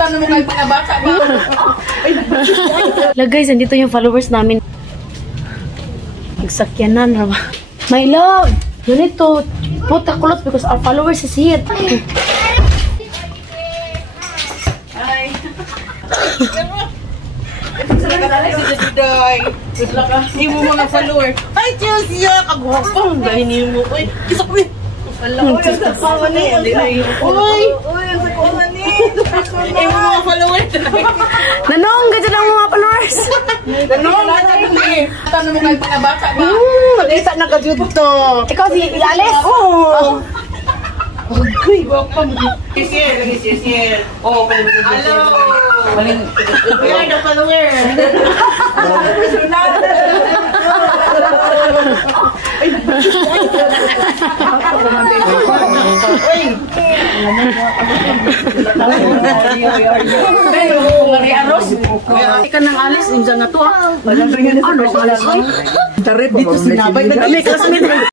Tanong mo kayo mga bata ba? Lah guys, andito yung followers namin. Nagsakyanan na ba? My love, you need to put the clothes because our followers is here. Hi. Hindi mo mga follower. Ay, Chelsea! Kagwapang! Dahil niyo mo. Uy, isa ko eh. Uy, ang sakuha ni. Uy, ang sakuha ni. Eh, mga followers. Nanong, ganyan ang mga followers. Nanong, ganyan ni. Tanong mo kayo mga bata ba? Malita na ka dito. Ikaw si Alice? Oo. Uy, gwapang. Sisier, lagi sisier. Oo, palimutin sisier. Hello! We are the followers. Personal. Ikan ng alis, inja nga to ah. Ano ang alis ay? Tarip dito sinabay na kami classmate.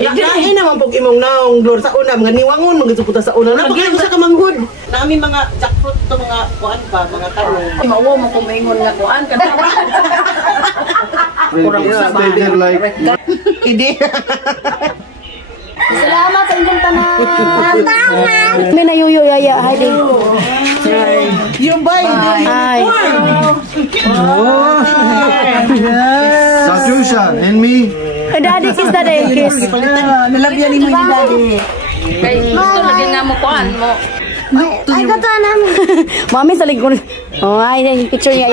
Kain naman pag imong naong lor sa una, mga niwangon, mga suputa sa una. Napagay ko sa kamanghod. Nami mga jackfruit to mga kuan pa, mga tao. Mawo mo kung maingon nga kuan ka. Kurang sa bahay. Hindi. Salamat sa inyong tanan. May nayuyo yaya, Heidi. Yung bay. Hi. Satusha and me. Daddy, kiss daddy, kiss. Nalabyan mo yung daddy. Ito lagi nga mo kuan mo. Ay, katanan. Mami, sa likod. Oh, ay, yung picture niya.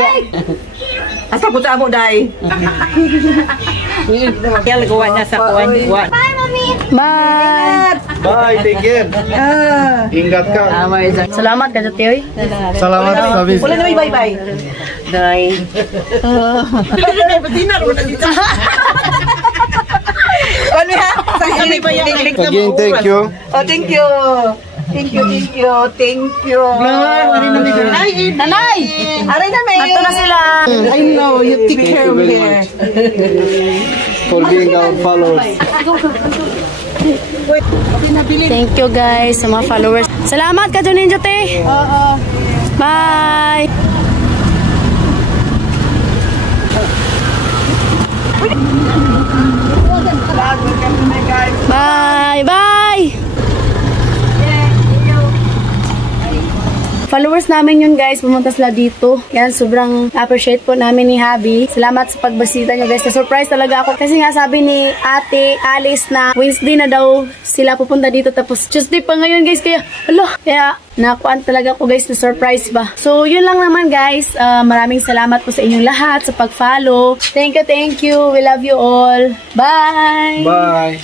Asa po sa amo, day? Kaya lagawa niya sa kuwan. Bye, Mami. Bye. Bye, take care. Ingat ka. Salamat ka, Tioy. Salamat sa visit. Wala na may bye-bye. Day. Again, thank you. Oh, thank you. Thank you, thank you, thank you. Nanay! Nanay! Aray na may! Ato na sila. I know, you take care of her. For being our followers. Thank you guys sa mga followers. Salamat ka, Junin Jote. Bye. Bye. Bye. Followers namin yun guys, pumunta sila dito. Yan, sobrang appreciate po namin ni Habi. Salamat sa pagbasita nyo guys. Na-surprise talaga ako. Kasi nga sabi ni Ate Alice na Wednesday na daw sila pupunta dito. Tapos Tuesday pa ngayon guys. Kaya nakuan talaga ako guys, na-surprise ba. So yun lang naman guys. Maraming salamat po sa inyong lahat sa pag-follow. Thank you, thank you. We love you all. Bye! Bye!